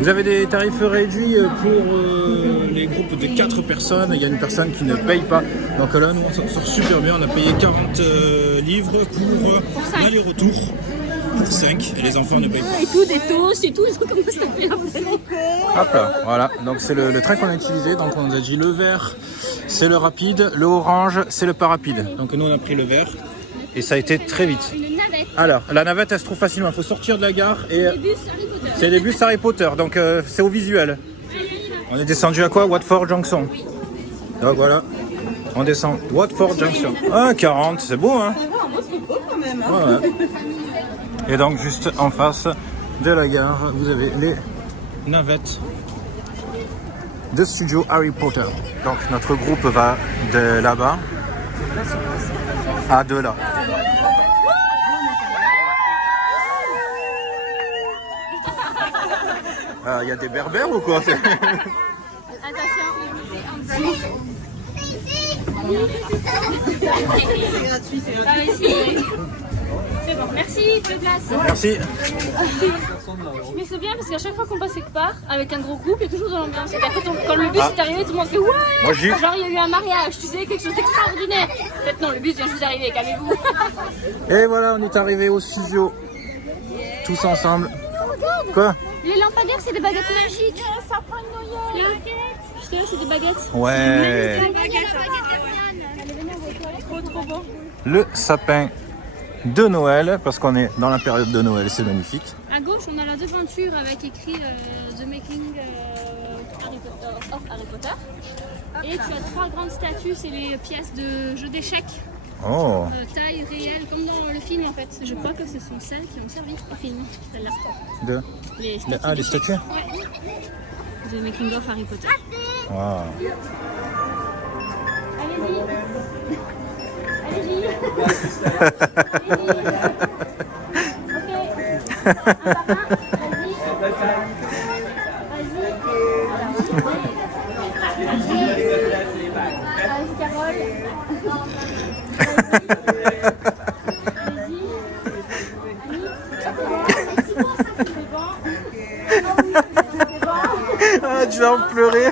Vous avez des tarifs réduits pour les groupes de 4 personnes. Il y a une personne qui ne paye pas. Donc là, nous, on s'en sort super bien. On a payé 40 livres pour l'aller-retour. Pour 5. Et les enfants ne payent pas. Et tout, des toasts et tout. Ils ont commencé à payer après. Hop là, voilà. Donc c'est le train qu'on a utilisé. Donc on nous a dit le vert, c'est le rapide. Le orange, c'est le pas rapide. Donc nous, on a pris le vert. Et ça a été très vite. Une navette. Alors, la navette, elle se trouve facilement. Il faut sortir de la gare et... C'est des bus Harry Potter, donc c'est au visuel. On est descendu à quoi? Watford Junction. Donc voilà, on descend Watford Junction. Ah, 40, c'est beau, hein? C'est beau quand même. Ouais. Et donc, juste en face de la gare, vous avez les navettes de studio Harry Potter. Donc, notre groupe va de là-bas à de là. Il y a des berbères ou quoi? Attention. C'est gratuit, c'est gratuit. C'est bon, merci pour les places. Merci. Mais c'est bien parce qu'à chaque fois qu'on passe quelque part avec un gros groupe, il y a toujours de l'ambiance. Et après, quand le bus est arrivé, tout le monde fait ouais. Moi, j'ai... Genre il y a eu un mariage, tu sais, quelque chose d'extraordinaire. Peut-être non, le bus vient juste d'arriver, calmez-vous. Et voilà, on est arrivé au studio. Tous ensemble. Quoi? Les lampadaires, c'est des baguettes magiques. Ça prend une Noël. Je sais, c'est des baguettes. Ouais. Trop bon. Le sapin de Noël, parce qu'on est dans la période de Noël, c'est magnifique. À gauche, on a la devanture avec écrit The Making of Harry Potter. Et tu as 3 grandes statues, c'est les pièces de jeux d'échecs. Oh. Taille réelle, comme dans le film en fait. Je crois que ce sont celles qui ont servi au film, celles-là. De... Les statues. Ah, les statues? Ouais. The Making of Harry Potter. Wow. Allez-y. Allez-y. Ok. Un par un. Vas-y, Carole. Ah, tu vas en pleurer.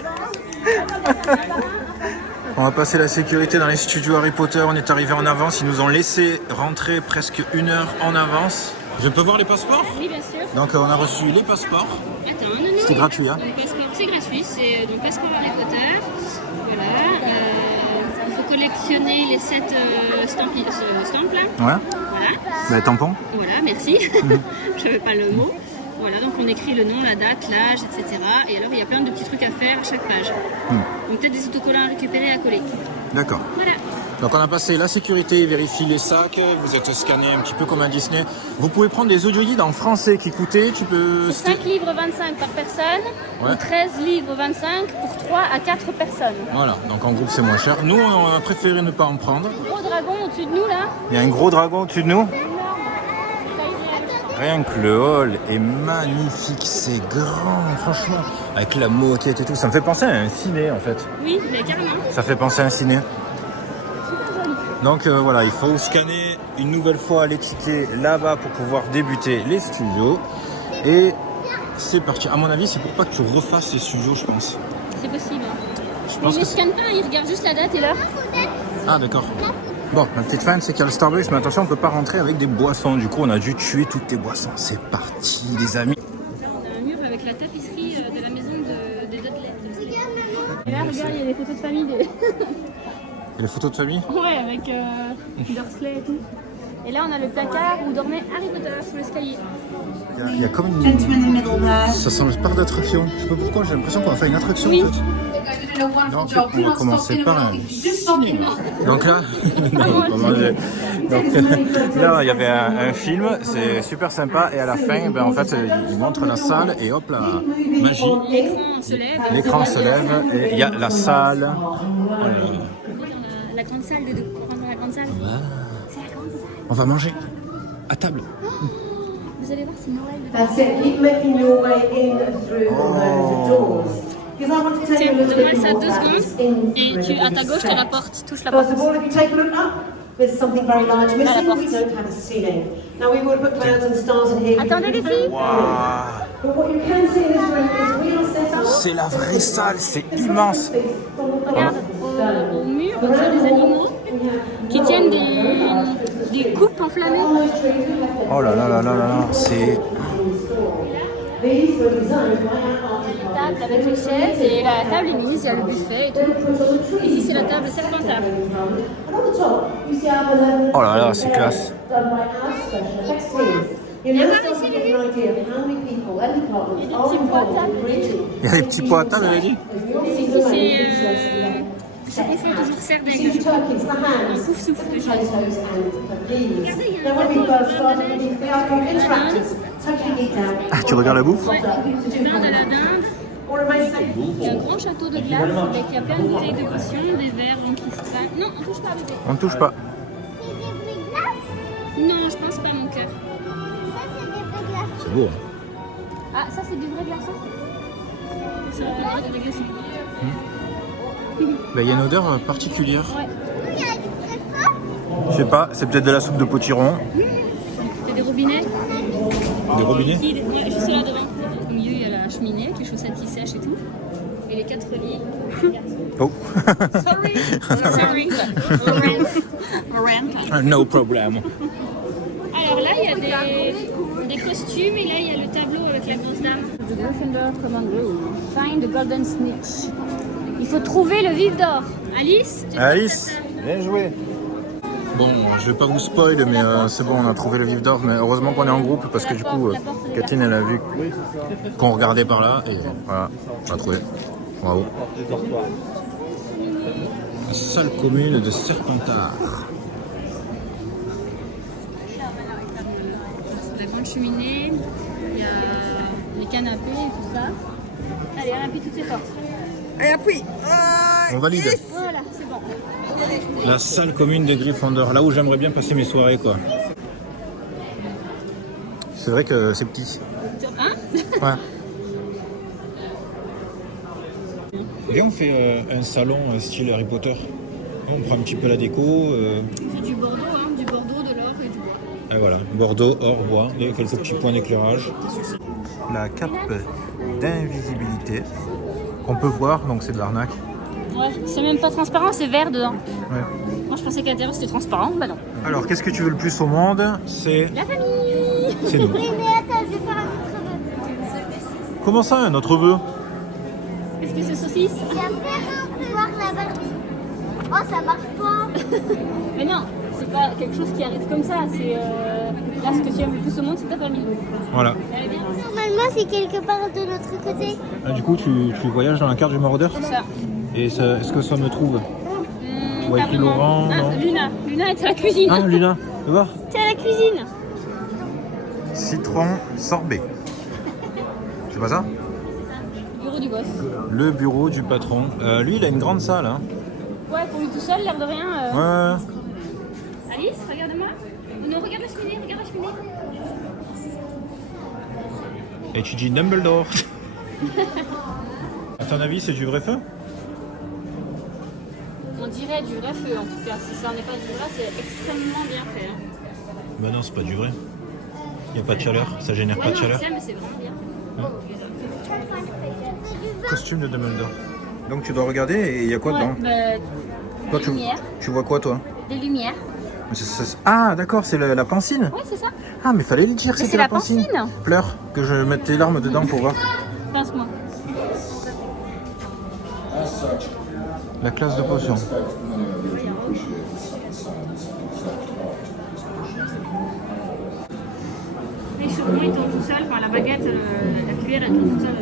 On va passer la sécurité dans les studios Harry Potter. On est arrivé en avance. Ils nous ont laissé rentrer presque 1 heure en avance. Je peux voir les passeports? Oui, bien sûr. Donc on a reçu les passeports. Attends, non. C'était gratuit, hein? Donc, passeport, c'est gratuit. C'est donc passeport Harry Potter. Voilà. Il faut collectionner les 7 stamps là. Ouais. Voilà. Les tampons. Voilà, merci. Je n'avais pas le mot. Voilà, donc on écrit le nom, la date, l'âge, etc. Et alors il y a plein de petits trucs à faire à chaque page. Donc peut-être des autocollants à récupérer et à coller. D'accord. Voilà. Donc on a passé la sécurité, vérifie les sacs, vous êtes scanné un petit peu comme un Disney. Vous pouvez prendre des audioguides en français qui coûtaient, tu peux... C'est 5 livres 25 par personne, Ouais. ou 13 livres 25 pour 3 à 4 personnes. Voilà, donc en groupe c'est moins cher. Nous on a préféré ne pas en prendre. Gros dragon au-dessus de nous là. Il y a un gros dragon au-dessus de nous. Énorme. Taille réelle. Rien que le hall est magnifique, c'est grand, franchement. Avec la moquette et tout, ça me fait penser à un ciné en fait. Oui, mais carrément. Ça fait penser à un ciné. Donc voilà, il faut scanner une nouvelle fois les tickets là-bas pour pouvoir débuter les studios. Et c'est parti. À mon avis, c'est pour pas que tu refasses les studios, je pense. C'est possible. Je Mais pense ils que ne c'est... scannent pas, ils regardent juste la date et l'heure. Ah d'accord. Bon, la petite fan, c'est qu'il y a le Starbucks, mais attention, on peut pas rentrer avec des boissons. Du coup, on a dû tuer toutes tes boissons. C'est parti, les amis. Là, on a un mur avec la tapisserie de la maison des Dudley. Et là, regarde, il y a des photos de famille. Et les photos de famille? Ouais, avec Dursley et tout. Et là, on a le placard où dormait Harry Potter sous l'escalier. Il y a comme une... Gentlemen in middle black. Ça sent le parc d'attraction. Je sais pas pourquoi, j'ai l'impression qu'on va faire une attraction Oui. en fait. Non, en fait, on va commencer par un cinéma. Donc là, non, on va pas manger. Donc, là, il y avait un film, c'est super sympa. Et à la fin, ben, en fait, il montre la salle et hop, la magie. L'écran se lève. L'écran se lève et il y a la salle. La grande salle de rentrer dans la grande salle. C'est la grande salle. On va manger à table. Vous allez voir, c'est Noël. That's it. Keep making your way in through those doors. Because I want to tell you a Tiens, little donne-moi bit ça more 2 about secondes. this in Et tu, à ta gauche, tu as la porte. Touche la First porte. of all, if you take a look up, there's something very large missing. porte. We don't have a ceiling. Now we would put clouds and stars in here. Attendez les filles. But what you can see in this room is c'est la vraie salle, c'est immense. Regarde, au mur, on a des animaux qui tiennent des coupes enflammées. Oh là là là là là là, c'est... Table avec les chaises et la table est mise, il y a le buffet et tout. Ici c'est la table Serpentard. Oh là là, c'est classe. Il y a par ici les petits pots à table. Il y a des petits pots à table, elle a dit. Je confonds toujours serdaigle, je crois. Un souffle de choses. Regardez, il y a un gâteau Ah, tu regardes la bouffe? Ouais, du vin de la dinde. Il y a un grand château de glace avec il y a plein de bouteilles de potions, des verres en cristal. Non, on touche pas bébé. On ne touche pas. Non, je pense pas mon cœur. C'est beau, hein. Ah, ça c'est du vrai glaçon. Ça a l'air de glaçon. Bah, il y a une odeur particulière. Ouais. Je sais pas, c'est peut-être de la soupe de potiron. Il y a des robinets. Des robinets? Ouais, juste là devant. Au milieu, il y a la cheminée, les chaussettes qui sèchent et tout. Et les 4 lits. Oh. Sorry. No problem. Alors là, il y a des costumes et là, il y a le tableau avec la grosse dame. The Gryffindor Command Room. Find the Golden Snitch. Il faut trouver le vif d'or. Alice, tu Alice, bien joué. Bon, je vais pas vous spoil, mais c'est bon, on a trouvé le vif d'or. Mais heureusement qu'on est en groupe parce que du coup, Catherine, elle a vu qu'on regardait par là et voilà, on l'a trouvé. Bravo. La salle commune de Serpentard. la grande cheminée, il y a les canapés et tout ça. Allez, on appuie toutes ces portes. Et appuie. On valide. Voilà, c'est bon. La salle commune des Gryffondor, là où j'aimerais bien passer mes soirées, quoi. C'est vrai que c'est petit. Hein? Ouais. Viens, on fait un salon style Harry Potter. On prend un petit peu la déco. C'est du Bordeaux, hein, du Bordeaux, de l'or et du bois. Et voilà, Bordeaux, or, bois, et quelques petits points d'éclairage. La cape d'invisibilité qu'on peut voir, donc c'est de l'arnaque. Ouais, c'est même pas transparent, c'est vert dedans. Ouais. Moi je pensais qu'à l'intérieur c'était transparent, bah non. Alors, qu'est-ce que tu veux le plus au monde? C'est La famille. nous. Oui, mais attends, je vais faire un autre vœu. Comment ça, un autre vœu? Est-ce que c'est saucisse? J'aimerais voir la Barbie. Oh, ça marche pas. Mais non, c'est pas quelque chose qui arrive comme ça. C'est là ce que tu aimes le plus au monde, c'est ta famille. Voilà. Elle est bien. Normalement, c'est quelque part de l'autre côté. Ah, du coup, tu voyages dans la carte du maraudeur? C'est ça. Et est-ce que ça me trouve? Tu vois Pas écrit vraiment. Laurent, Ah, non? Luna est à la cuisine. Ah, Luna, tu vois? T'es à la cuisine. Citron sorbet. C'est pas ça? Bureau du boss. Le bureau du patron. Lui, il a une grande salle. Hein. Ouais, pour lui tout seul, l'air de rien. Ouais. Alice, regarde-moi. Non, regarde la cheminée, regarde la cheminée. Et tu dis Dumbledore. À ton avis, c'est du vrai feu? On dirait du vrai feu en tout cas. Si ça n'est pas du vrai, c'est extrêmement bien fait. Hein. Bah non, c'est pas du vrai. Il n'y a pas de chaleur, ça génère pas de non, chaleur. je sais, mais c'est vraiment bien. Costume de Dumbledore. Donc tu dois regarder et il y a quoi dedans? Toi, des lumières. tu vois quoi toi? Des lumières. Ah d'accord, c'est la pancine. Ouais, c'est ça. Ah mais fallait le dire, Mais c'était c'est la la pancine. pancine. Pleure, que je mette tes larmes dedans pour voir. Pince-moi. La classe de potion. Les chaudrons ils tournent tout seuls, enfin, la baguette, la cuillère elle tourne toute seule.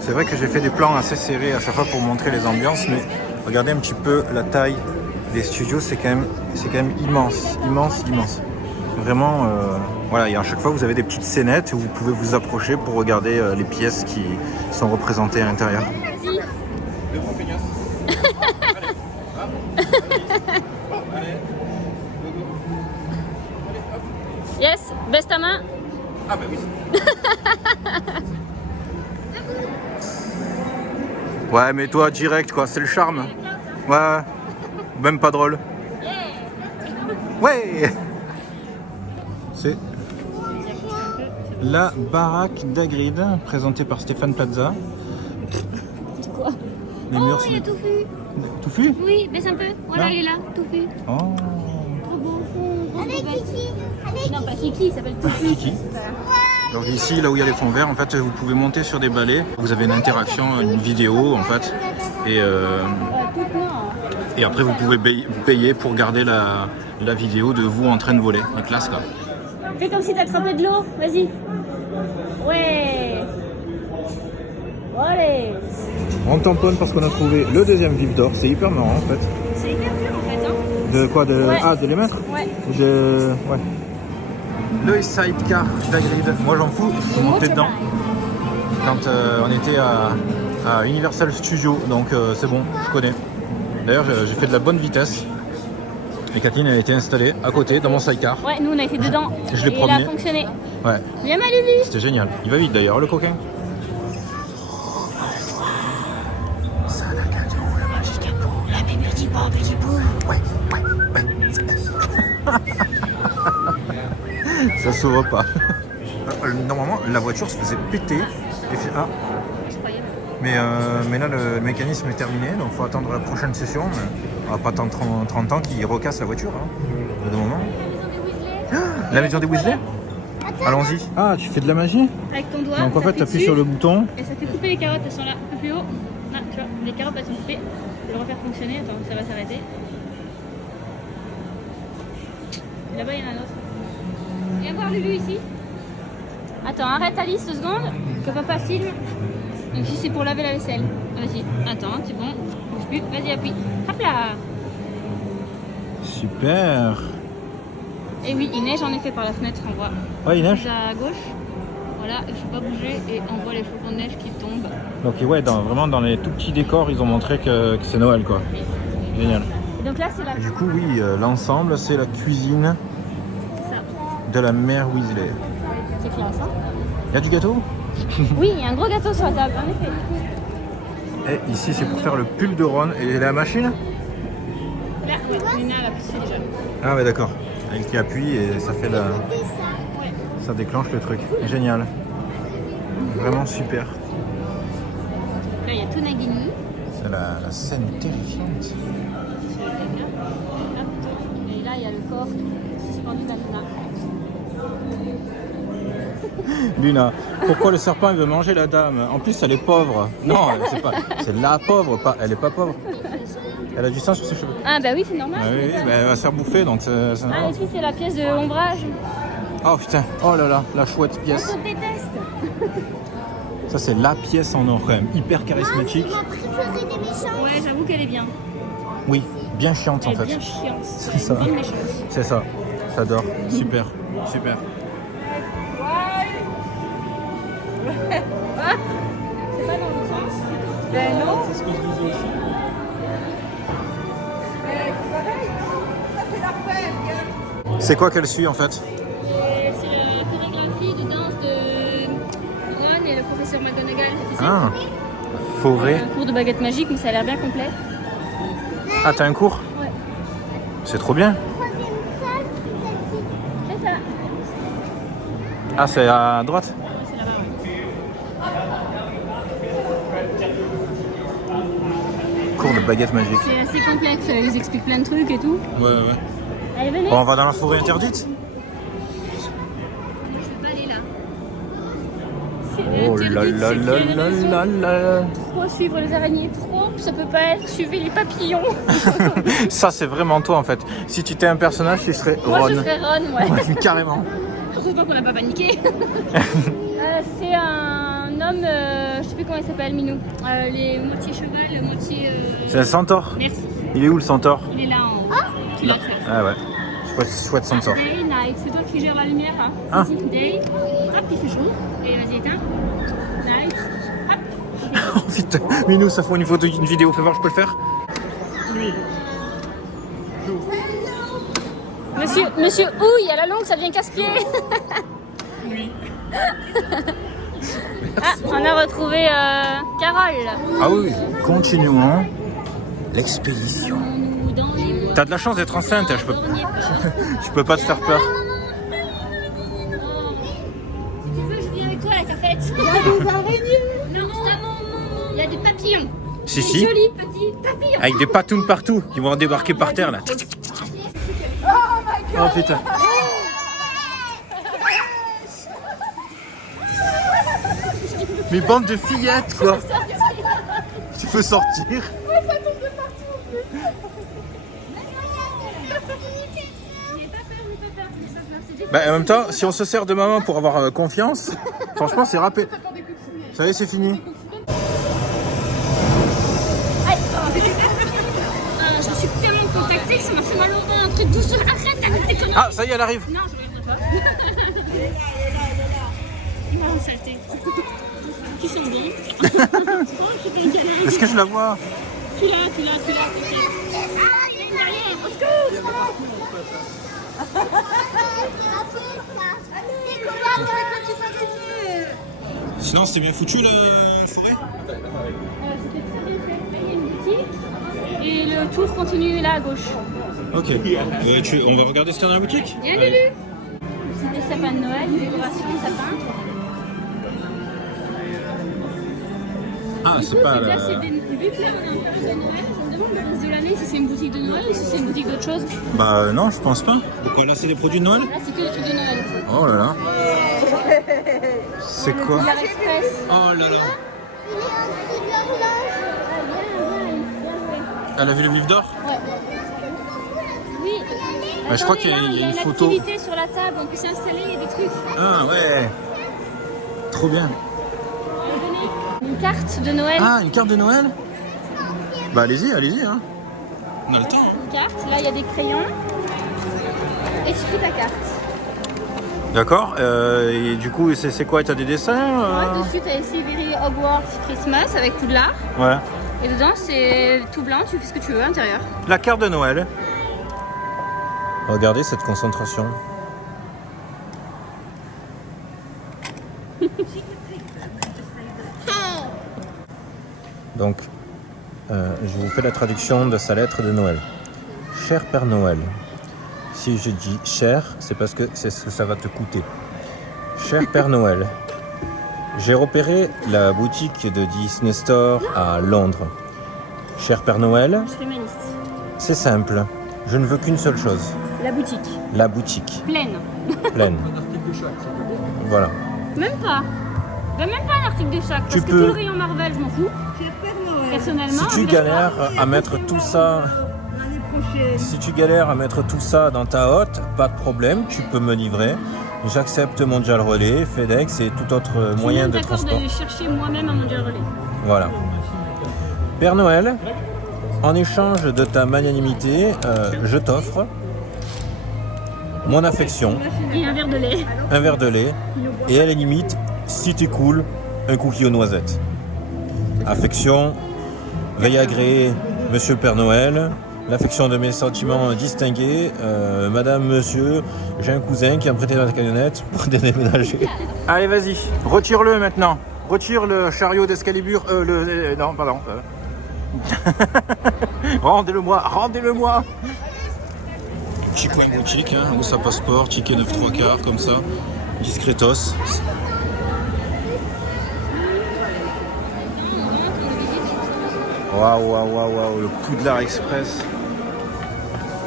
C'est vrai que j'ai fait des plans assez serrés à chaque fois pour montrer les ambiances, mais regardez un petit peu la taille des studios, c'est quand même immense. Vraiment, voilà, et à chaque fois vous avez des petites scénettes où vous pouvez vous approcher pour regarder les pièces qui sont représentées à l'intérieur. Yes, baisse ta main. Ah bah oui. Ouais, mais toi direct quoi, c'est le charme. Ouais, même pas drôle. Ouais. C'est la baraque d'Hagrid, présentée par Stéphane Plaza. C'est quoi? Les Oh, murs il est sont... touffu. Touffu? Oui, baisse un peu. Voilà, Ah. il est là, touffu. Oh, Trop beau. Avec Kiki. Avec Non, pas Kiki, il s'appelle touffu. Kiki. Donc ici, là où il y a les fonds verts, en fait, vous pouvez monter sur des balais. Vous avez une interaction, une vidéo, en fait. Et après, vous pouvez payer pour garder la vidéo de vous en train de voler. La classe, quoi. Fais comme si t'attrapais de l'eau, vas-y. Ouais. Allez. On tamponne parce qu'on a trouvé le deuxième vif d'or. C'est hyper marrant, en fait. C'est hyper dur en fait, hein. De quoi Ouais. Ah, de les mettre. Ouais. Ouais. Le sidecar d'Hagrid. Moi, j'en fous. Il faut monter dedans. Quand on était à Universal Studios, donc c'est bon, je connais. D'ailleurs, j'ai fait de la bonne vitesse. Et Kathleen a été installée à côté dans mon sidecar. Ouais, nous on a été dedans. Je l'ai et il a promené. fonctionné. Ouais, Viens ma Lulu. c'était génial. Il va vite d'ailleurs, le coquin. Ça la cadeau, la magie du pot, la petit pot. Ouais. Ça s'ouvre pas. Normalement, la voiture se faisait péter. Et fait... Ah. Mais là, le mécanisme est terminé, donc il faut attendre la prochaine session. Mais on va pas attendre 30 ans qu'ils recassent la voiture. Hein. De moment. La maison des Weasley. Allons-y. Ah, tu fais de la magie? Avec ton doigt. Donc en fait, tu t'appuies appuies sur le bouton. Et ça fait couper les carottes, elles sont là, un peu plus haut. Là, tu vois, les carottes elles sont coupées. Je vais le refaire fonctionner, attends, ça va s'arrêter. Là-bas, il y en a un autre. Viens voir Lulu ici. Attends, arrête Alice 2 secondes, que papa filme. Donc ici c'est pour laver la vaisselle. Vas-y, attends, c'est bon. Bouge plus, vas-y appuie. Hop là. Super. Et oui, il neige en effet par la fenêtre, on voit. Ouais, il neige. À gauche. Voilà, il ne faut pas bouger et on voit les flocons de neige qui tombent. Donc ouais, vraiment dans les tout petits décors, ils ont montré que c'est Noël, quoi. Génial. Et donc là c'est la... Et du coup, oui, l'ensemble, c'est la cuisine ça. de la mère Weasley. C'est classe, hein? Il y a du gâteau? Oui, il y a un gros gâteau sur la table, en effet. Et ici, c'est pour faire le pull de Ron. Et la machine? Là, ouais, Luna l'a poussé déjà. Ah ouais, d'accord. Elle qui appuie et ça fait la... Ça déclenche le truc. Génial. Vraiment super. Là, il y a tout Nagini. C'est la scène terrifiante. Et là, il y a le corps suspendu dans Luna. Luna, pourquoi le serpent il veut manger la dame? En plus, elle est pauvre. Non, c'est la pauvre, pas, elle est pas pauvre. Elle a du sang sur ses cheveux. Ah bah oui, c'est normal. Ah oui, bah, elle va se faire bouffer, donc c'est... Ah, ici, c'est la pièce de ombrage. Oh putain, oh là là, la chouette pièce. On te déteste. Ça, c'est la pièce en or quand même, hyper charismatique. Ma préférée des méchants. Ouais, j'avoue qu'elle est bien. Oui, bien chiante en Elle est fait. bien chiante. C'est ça. Bien méchante. C'est ça, j'adore. Super, super. C'est pas dans le sens. Ben non. C'est ce que je disais aussi. C'est quoi qu'elle suit en fait? C'est la chorégraphie de danse de Ron et le professeur McGonagall. Tu sais, Ah, forêt. un cours de baguette magique, mais ça a l'air bien complet. Ah, t'as un cours? Ouais. C'est trop bien. C'est ça. Ah, c'est à droite? C'est là-bas, ouais. Cours de baguette magique. C'est assez complexe, ils expliquent plein de trucs et tout. Ouais, ouais. Allez, venez. Bon, on va dans la forêt interdite? Je vais pas aller là. Oh là là là là là là. Pourquoi suivre les araignées? Pourquoi ça peut pas être suivez les papillons? Ça, c'est vraiment toi en fait. Si tu étais un personnage, tu serais Ron. Moi je serais Ron, ouais. Ouais, carrément. Surtout pas qu'on n'a pas paniqué. C'est un homme, je sais plus comment il s'appelle, Minou. Les moitié cheval, moitié. C'est un centaure. Merci. Il est où le centaure? Il est là en haut. Tu l'as tué. Ah ouais. Chouette centaure. Day, night, c'est toi qui gères la lumière. Hein. Ah. Vas-y, day, hop, il fait jour. Et vas-y, éteins. Night, hop. Oh putain, Minou, ça faut une photo, une vidéo. Fais voir, je peux le faire? Monsieur Ouille, à la longue, ça devient casse-pied. Ah, on a retrouvé Carole. Ah oui, continuons l'expédition. Nous dans les bois. T'as de la chance d'être enceinte, hein, je peux Dormiez pas. pas te faire peur. Si tu veux, Si, si. Joli petit papillon. Avec des patounes partout qui vont débarquer par terre là. Oh putain. Mais bande de fillettes quoi. Tu peux sortir. Bah, en même temps, si on se sert de maman pour avoir confiance, franchement c'est râpé. Ça y est, c'est fini. Je me suis tellement contactée que ça m'a fait mal au ventre. Doucement, arrête avec tes conneries. Ah, ça y est, elle arrive. Non, je regarde pas. Il m'a saleté. Qui sont bons. Est-ce que je la vois? Tu l'as. Ah, il est derrière. Au secours. Sinon, c'était bien foutu la forêt? C'était très bien fait. Il y a une boutique. Et le tour continue là à gauche. Ok. On va regarder ce qu'il y a dans la boutique? Il y a Lulu. C'est des sapins de Noël, une décoration de sapin. Ah, c'est pas Là, la... c'est des... Vu que là, on est en période de Noël, je me demande le reste de l'année si c'est une boutique de Noël ou si c'est une boutique d'autre chose. Bah non, je pense pas. Pourquoi là, c'est des produits de Noël? Là, c'est que des trucs de Noël. Oh là là. C'est quoi? Polar Express. Oh là là. Elle a vu le livre d'or? Ouais. Oui. Ouais, je crois Attendez, qu'il y a là, une il y a photo. une activité sur la table, on peut s'installer, il y a des trucs. Ah ouais. Trop bien. Une carte de Noël. Ah, une carte de Noël? Bah allez-y, allez-y. Hein. On a le temps. Hein. Une carte, là il y a des crayons. Et tu fais ta carte. D'accord. Et du coup, c'est quoi? T'as des dessins Ouais, dessus tu as Sibérie Hogwarts Christmas avec Poudlard. Ouais. Et dedans c'est tout blanc, tu fais ce que tu veux à l'intérieur. La carte de Noël. Regardez cette concentration. Donc, je vous fais la traduction de sa lettre de Noël. Cher Père Noël, si je dis cher, c'est parce que c'est ce que ça va te coûter. Cher Père Noël, j'ai repéré la boutique de Disney Store à Londres. Cher Père Noël, Je fais ma liste. c'est simple. Je ne veux qu'une seule chose. La boutique. La boutique. Pleine. Pleine. Voilà. Même pas. Bah, même pas un article de chaque. Parce Tu que peux- tout le rayon Marvel, je m'en fous. Personnellement. Si tu avec galères à mettre tout ça, L'année prochaine. si tu galères à mettre tout ça dans ta hotte, pas de problème, tu peux me livrer. J'accepte Mondial Relais, FedEx et tout autre Je suis moyen même de d'accord transport. de chercher moi-même un Mondial Relais. Voilà. Père Noël, en échange de ta magnanimité, je t'offre mon affection, Et un verre de lait. un verre de lait et à la limite, si t'es cool, un cookie aux noisettes. Affection, veuillez agréer Monsieur le Père Noël, l'affection de mes sentiments distingués, Madame, Monsieur, j'ai un cousin qui a prêté ma camionnette pour déménager. Allez, vas-y, retire-le maintenant. Retire le chariot d'Excalibur. Non, pardon. Rendez-le-moi, rendez-le-moi. Petit coin boutique, hein, où ça passeport, ticket 9 3 quarts, comme ça, discretos. Waouh, waouh, waouh, waouh, le Poudlard Express.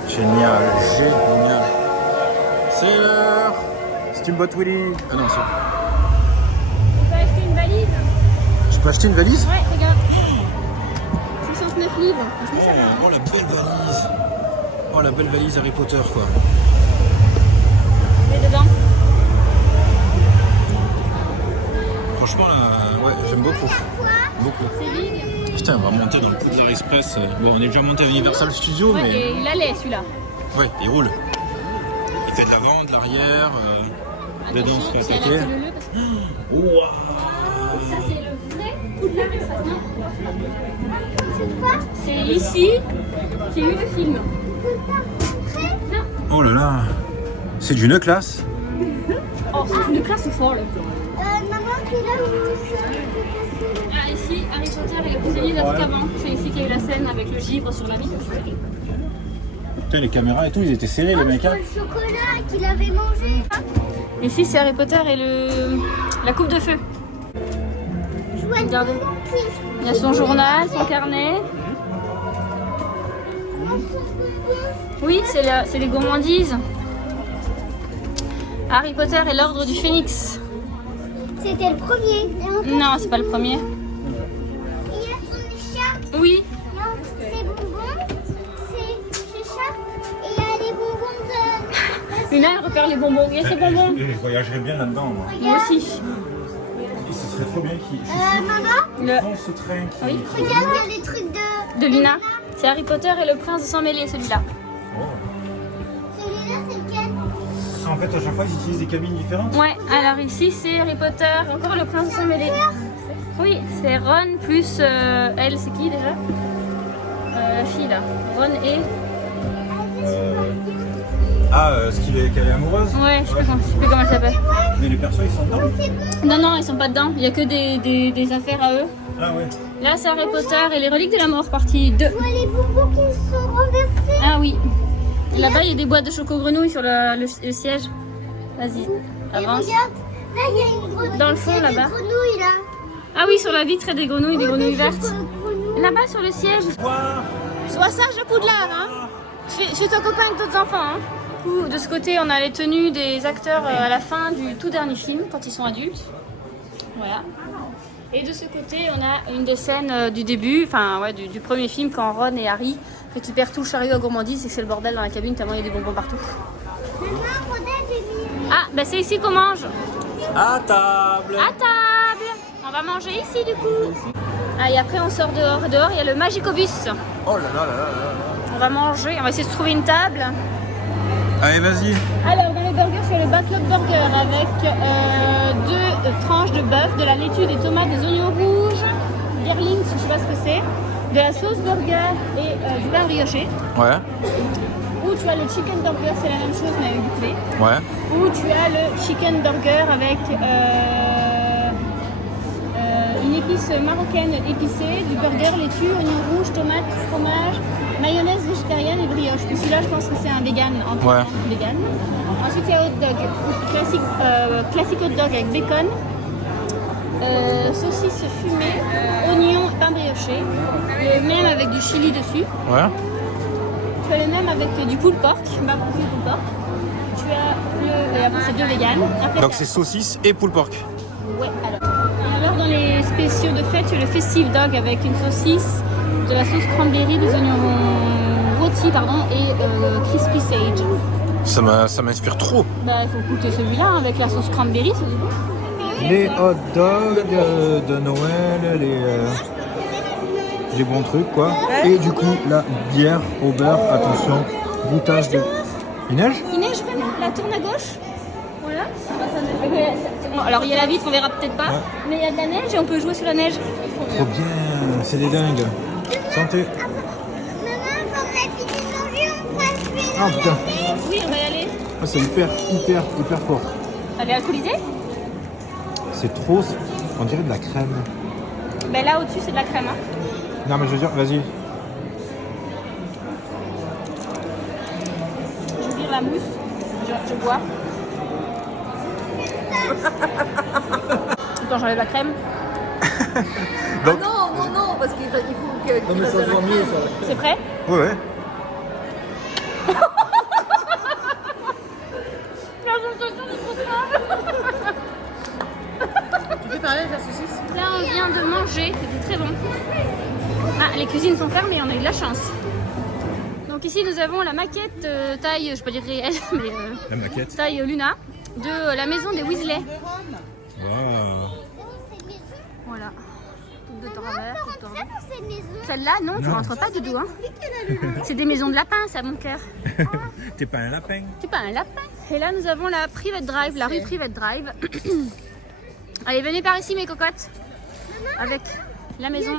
Génial, génial. C'est l'heure. Steamboat Willie. Ah non, c'est... On peut acheter une valise. Je peux acheter une valise? Ouais, regarde. 69 livres. Franchement, ça va. Oh, la belle valise. Oh, la belle valise Harry Potter, quoi. Et dedans. Franchement, là, ouais, j'aime beaucoup. Beaucoup. C'est vide. Putain, on va monter dans le Poudlard Express. Bon, on est déjà monté à Universal Studios, Ouais, mais... et il allait celui-là. Ouais, il roule. Il fait de l'avant, de l'arrière. Dedans, on se fait Attention, attaquer. c'est le parce que Waouh. ça, c'est le vrai Poudlard Express, non? C'est ici qu'il y a eu le film. Non. Oh là là. C'est d'une classe. Oh, c'est une classe folle. Maman, c'est là où Ah, ici, Harry Potter et les prisonniers d'Azkaban. C'est ici qu'il y a eu la scène avec le givre sur la vitre. Putain, les caméras et tout, ils étaient serrés, les mecs. Hein. le chocolat qu'il avait mangé. Ici, c'est Harry Potter et la coupe de feu. Joël, Regardez. Il y a son journal, son carnet. Oui, c'est les gourmandises. Harry Potter et l'ordre du Phénix. C'était le premier. Non, c'est pas le premier. Il y a son chat. Oui. C'est bonbons. C'est chat. Et il y a les bonbons de... Luna, elle repère les bonbons. Il y a ses bonbons. Je voyagerais bien là-dedans, moi. Moi aussi. Et ce serait trop bien qu'ils Maman, font ce train qui... Oui. regarde, il y a les trucs de... De Luna. C'est Harry Potter et le prince de sang mêlé, celui-là. Celui-là, c'est lequel? En fait, à chaque fois, ils utilisent des cabines différentes. Ouais, alors ici c'est Harry Potter, encore le prince de sang mêlé. Oui, c'est Ron plus elle, c'est qui déjà la fille là. Ron et... Qu'elle est amoureuse. Ouais, je sais plus comment elle s'appelle. Mais les persos, ils sont dedans. Non, non, ils sont pas dedans, il y a que des affaires à eux. Ah ouais. Là c'est Harry Potter et les reliques de la mort, partie 2. Je vois les bonbons qui sont renversés. Ah oui. Là-bas il y a des boîtes de choco-grenouilles sur le siège. Vas-y, Et avance. regarde, là, il y a une grenouille. Dans le fond, Il y a des là-bas. grenouilles, là. Ah oui, sur la vitre, il y a des grenouilles vertes. Grenouilles. Là-bas sur le siège. Sois sage de Poudlard, hein. Fais ton copain avec d'autres enfants, hein. Du coup, de ce côté, on a les tenues des acteurs à la fin du tout dernier film, quand ils sont adultes. Voilà. Et de ce côté, on a une des scènes du début, enfin ouais, du premier film, quand Ron et Harry récupèrent tout le chariot à gourmandise et que c'est le bordel dans la cabine tellement il y a des bonbons partout. Maman, regarde, j'ai mis... Ah, bah c'est ici qu'on mange. À table. À table. On va manger ici du coup. Ah, et après on sort dehors. Dehors, il y a le Magicobus. Oh là là là là là. On va manger, on va essayer de trouver une table. Allez, vas-y. Alors, dans les burgers, c'est le Backlog Burger avec deux tranches de bœuf, de la laitue, des tomates, des oignons rouges, Gerlings, je sais pas ce que c'est, de la sauce burger et du pain brioché. Ouais. Ou tu as le chicken burger, c'est la même chose mais avec du poulet. Ouais. Ou tu as le chicken burger avec une épice marocaine épicée, du burger, laitue, oignons rouges, tomates, fromage, mayonnaise végétarienne et brioche. Mais celui-là, je pense que c'est un vegan, entièrement vegan. Ensuite, il y a hot dog, classique hot dog avec bacon, saucisse fumée, oignon, pain brioché, le même avec du chili dessus. Ouais. Tu as le même avec du pulled pork, barbecue pulled pork. Tu as le, et après c'est deux vegan. Après, Donc c'est saucisse et pulled pork. ouais, alors dans les spéciaux de fête, tu as le festive dog avec une saucisse, de la sauce cranberry, des oignons rôtis et crispy sage. Ça m'inspire trop. Bah il faut goûter celui-là hein, avec la sauce cranberry, c'est bon. Les hot dogs de Noël, les bons trucs quoi. Et du coup la bière au beurre, attention, goûtage de... Il neige? Il neige vraiment, la tourne à gauche. Voilà. Alors il y a la vitre, on verra peut-être pas, mais il y a de la neige et on peut jouer sur la neige. Trop bien, c'est des dingues. Santé. Maman, quand on a fini de manger, on va se faire Ah putain, Oui, on va y aller. ah, c'est hyper fort. Elle est alcoolisée? C'est trop, on dirait de la crème. Ben là au-dessus c'est de la crème. Hein. Non mais je veux dire, vas-y. Je vire la mousse, je bois. Attends, j'enlève la crème. Donc, Non, parce qu'il faut qu'il reste de la crème. C'est prêt? ouais. Tu peux parler de la saucisse? Là on vient de manger, c'était très bon. Ah, les cuisines sont fermées, on a eu de la chance. Donc ici nous avons la maquette taille, je peux pas dire réelle, mais La maquette. taille Luna, de la maison des Weasley. Wow. Voilà. Tout de travers, tout de travers. dans cette maison. Celle-là, non, tu rentres pas dedans. Hein. C'est des maisons de lapins, ça, mon cœur. T'es pas un lapin. C'est pas un lapin. Et là, nous avons la Private Drive, la rue Private Drive. Allez, venez par ici, mes cocottes. Avec la maison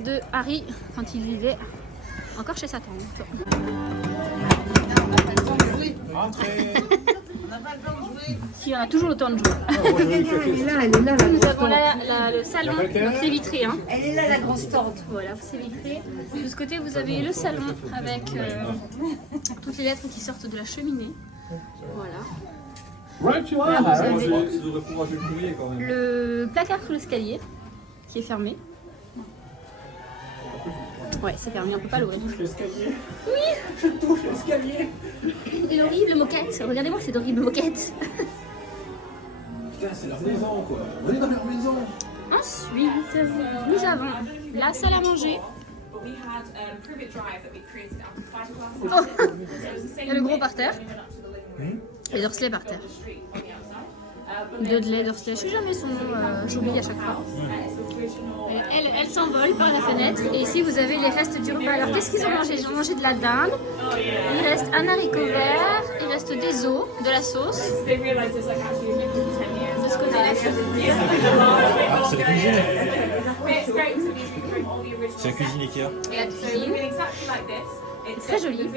de Harry quand il vivait encore chez sa tante. Entrez. Si, on a toujours le temps de jouer. Elle est là, Nous avons le salon, donc c'est vitré. Hein. Elle est là, la grosse tente. Voilà, c'est vitré. De ce côté, vous avez le salon avec toutes les lettres qui sortent de la cheminée. Voilà. Là, vous avez le placard sous l'escalier. qui est fermé. Ouais, c'est fermé, on peut pas l'ouvrir. Oui. Je touche l'escalier. Et d'horribles moquettes. Regardez-moi ces horribles moquettes. Putain, c'est leur maison quoi. On est dans leur maison. Ensuite, nous avons la salle à manger. Oh. Il y a le gros par terre. Et Dursley par terre. Dudley, Dursley, je sais jamais son nom, j'oublie à chaque fois. Elle s'envole par la fenêtre et ici vous avez les restes du repas. Alors qu'est-ce qu'ils ont mangé? Ils ont mangé de la dinde, il reste un haricot vert, il reste des os, de la sauce. De ce côté-là. Ah, c'est la cuisine. C'est la cuisine Ikea. Et la cuisine. C'est très joli.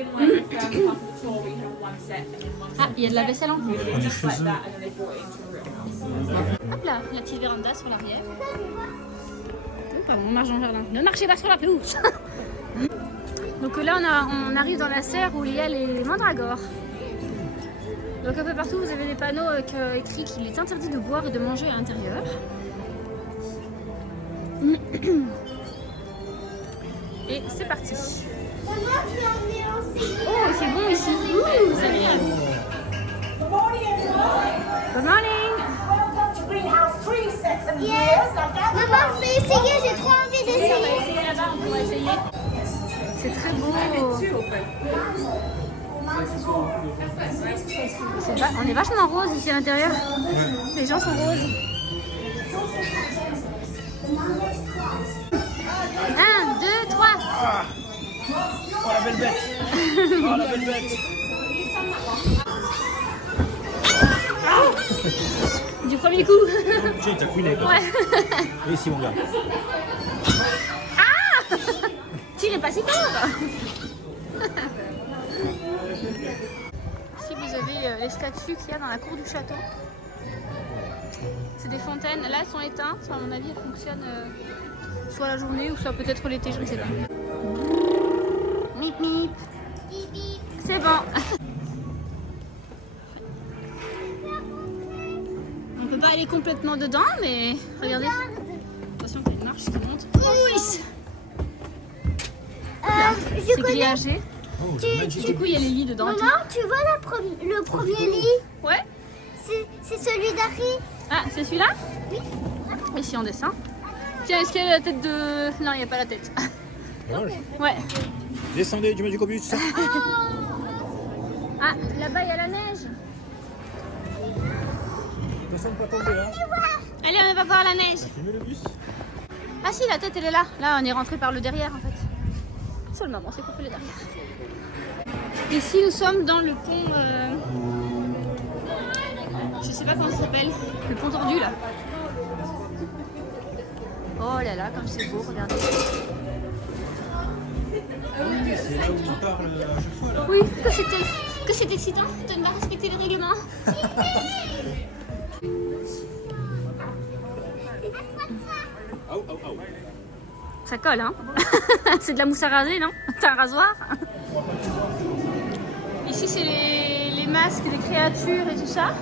Ah, il y a de la vaisselle en plus. On est chez eux. Hop là, la petite véranda sur l'arrière. Oh, pardon, on marche dans le jardin. Ne marchez pas sur la pelouse. Donc là, on arrive dans la serre où il y a les mandragores. Donc un peu partout, vous avez des panneaux avec écrit qu'il est interdit de boire et de manger à l'intérieur. Et c'est parti. Oh, c'est bon ici. Ouh, c'est bien. Good morning. Yes. Maman, je vais essayer, j'ai trop envie On d'essayer. va essayer là-bas, on pourra essayer. C'est très beau. On est vachement rose ici à l'intérieur. Les gens sont roses. 1, 2, 3. Oh la belle bête. Oh la belle bête. Du premier coup. Tiens, il t'a couiné quoi. Ouais. Et ici mon gars. Ah, tu n'es pas si fort. Ici vous avez les statues qu'il y a dans la cour du château. C'est des fontaines. Là elles sont éteintes. À mon avis elles fonctionnent soit la journée ou soit peut-être l'été, je ne sais pas. Mip mip. C'est bon. On peut pas aller complètement dedans, mais regardez. Attention, il y a une marche qui monte. Oui. C'est grillagé. Du coup, il y a les lits dedans. Maman, tu vois le premier lit? Ouais. C'est celui d'Harry. Ah, c'est celui-là? Oui. Ici, on descend. Tiens, est-ce qu'il y a la tête de... Non, il n'y a pas la tête. Ouais. Descendez du Magicobus. Ah, là-bas, il y a la neige. Descends pas tomber hein. Allez, on va voir la neige. Filmez le bus. Ah si, la tête, elle est là. Là, on est rentré par le derrière, en fait. Sur le moment, c'est coupé le derrière. Ici, nous sommes dans le pont... Je sais pas comment ça s'appelle. Le pont tordu, là. Oh là là, comme c'est beau, regardez. C'est là où tu parles à chaque fois là. Oui, que c'est excitant de ne pas respecter les règlements. Ça colle, hein. C'est de la mousse à raser, non? T'as un rasoir? Ici, c'est les masques des créatures et tout ça.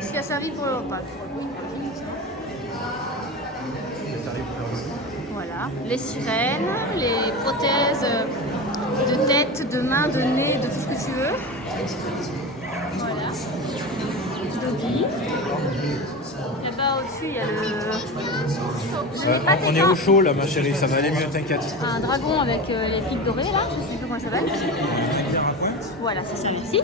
Ce qui a servi pour le repas. Voilà, les sirènes, les prothèses de tête, de main, de nez, de tout ce que tu veux. Voilà. Doggy. Là-bas au-dessus, il y a le... On est au chaud là ma chérie, ça va aller mieux, t'inquiète. Un dragon avec les pics dorés là, je sais plus comment ça s'appelle. Voilà, c'est ça, merci.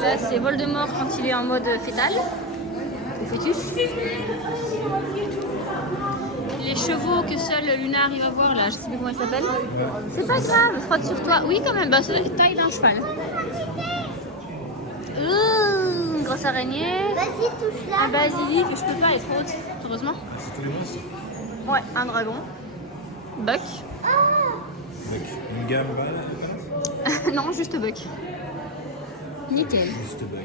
Ça, c'est Voldemort quand il est en mode fétal. Ou fœtus. Les chevaux que seul Luna arrive à voir là, je sais plus comment il s'appelle. C'est pas grave, frotte sur toi. Oui, quand même, bah, c'est la taille d'un cheval. Une grosse araignée. Vas-y, touche là. Un basilic, je peux pas, elle est trop haute, heureusement. C'est tous les monstres. Ouais, un dragon. Buck. Avec une gamme Non, juste Buck. Nickel. juste Buck.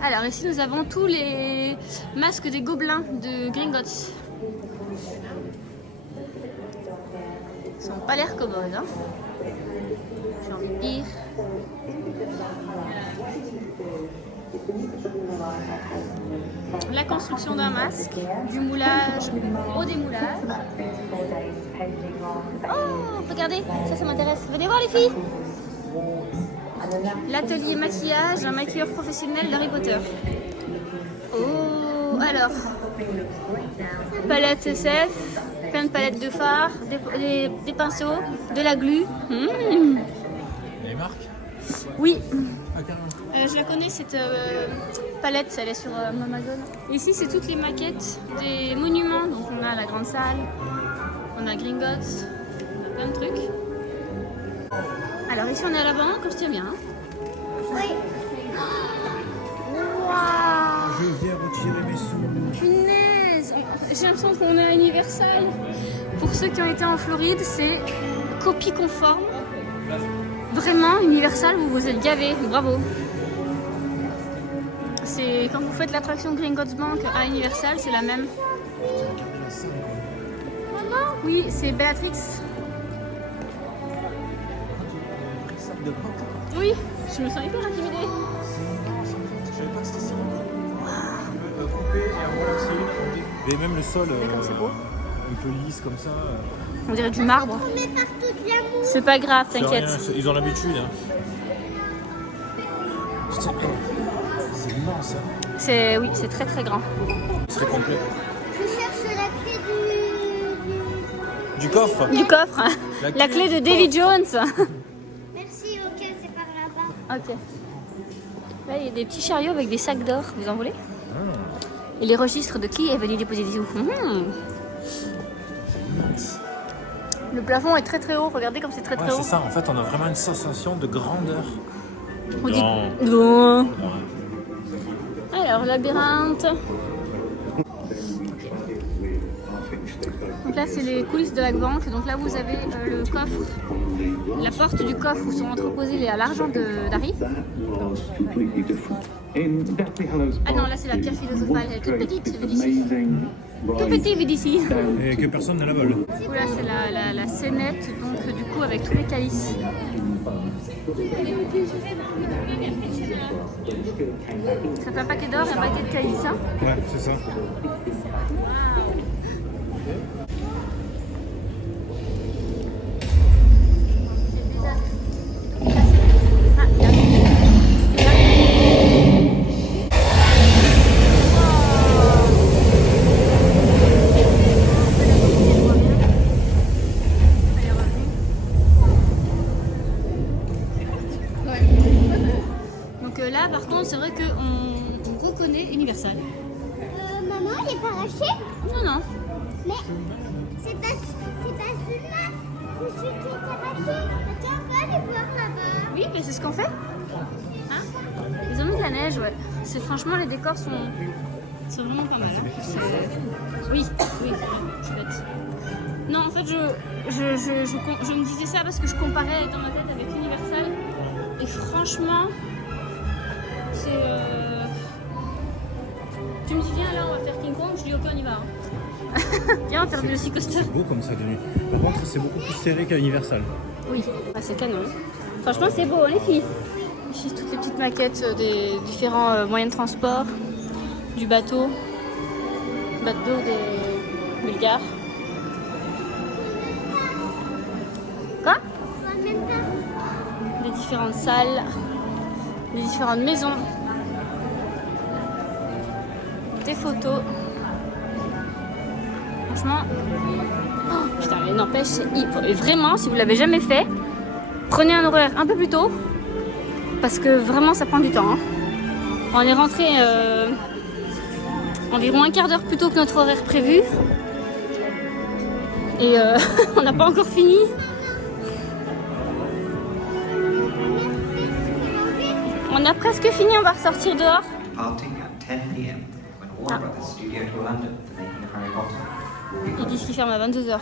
Alors ici nous avons tous les masques des gobelins de Gringotts. Ils n'ont pas l'air commodes, hein. J'ai envie de dire. la construction d'un masque, du moulage au démoulage. Oh, regardez, ça m'intéresse. Venez voir les filles. L'atelier maquillage d'un maquilleur professionnel d'Harry Potter. Oh, alors, palette SF, plein de palettes de fard, des pinceaux, de la glu. Les marques? Oui, Ah, carrément. je la connais cette palette, elle est sur Amazon. Ici, c'est toutes les maquettes des monuments. Donc, on a la grande salle, on a Gringotts, on a plein de trucs. Alors, ici, on est à la banque, je tiens bien. Oui. Waouh! Je viens retirer mes sous. Punaise! J'ai l'impression qu'on est à Universal. Pour ceux qui ont été en Floride, c'est copie conforme. Vraiment, Universal, vous vous êtes gavés. Bravo! C'est quand vous faites l'attraction Gringotts Bank à Universal, c'est la même. Maman? Oui, c'est Bellatrix. Oui, je me sens hyper intimidée. Je savais pas que c'était si long. Coupé et en relaxé. Et même le sol, comme c'est beau. un peu lisse comme ça. On dirait du marbre. On met partout de l'amour. C'est pas grave, C'est t'inquiète. rien, ils ont l'habitude. Hein. C'est immense. Hein. Oui, c'est très très grand. Il serait complet. Je cherche la clé Du coffre. Du coffre, la clé de Davy Jones. Merci, ok, c'est par là-bas. Ok. Là, il y a des petits chariots avec des sacs d'or. Vous en voulez? Et les registres de qui est venu déposer des sous. Le plafond est très très haut. Regardez comme c'est très Ouais, très haut. c'est ça. En fait, on a vraiment une sensation de grandeur. On dit... Non. Non. Alors, labyrinthe. Donc là, c'est les coulisses de la banque. Donc là, vous avez le coffre, la porte du coffre où sont entreposés l'argent d'Harry. Ah non, là, c'est la pierre philosophale. Elle est toute petite, vu d'ici. Tout petit, vu d'ici. Et que personne ne la vole. Là, c'est la scénette, donc du coup, avec tous les calices. Ça fait un paquet d'or et un paquet de calices. Hein. Ouais, c'est ça. Donc là, par contre, c'est vrai qu'on reconnaît Universal. Maman, il est pas arraché? Non, non. Mais c'est pas celui-là. C'est celui qui est arraché. Tiens, on peut aller voir là-bas. Oui, mais c'est ce qu'on fait. Hein? Ils ont mis de la neige, ouais. Franchement, les décors sont vraiment pas mal. Oui, c'est chouette. Non, en fait, je me disais ça parce que je comparais dans ma tête avec Universal. Et franchement, c'est... Tu me dis, viens, là, on va faire King Kong. Je dis, ok, on y va. Hein. Viens, on va faire du Velocicoaster. C'est beau comme ça de nuit. Par contre, c'est beaucoup plus serré qu'à Universal. Oui, ah, c'est canon. Franchement, c'est beau, hein, les filles. Ici, toutes les petites maquettes des différents moyens de transport, du bateau de Bulgare. Quoi? Les différentes salles, les différentes maisons, des photos. Franchement, oh, putain, mais n'empêche, et vraiment, si vous l'avez jamais fait, prenez un horaire un peu plus tôt, parce que vraiment, ça prend du temps. Hein. On est rentré environ un quart d'heure plus tôt que notre horaire prévu, et on n'a pas encore fini. On a presque fini, on va ressortir dehors. Ils disent qu'ils ferment à 22h.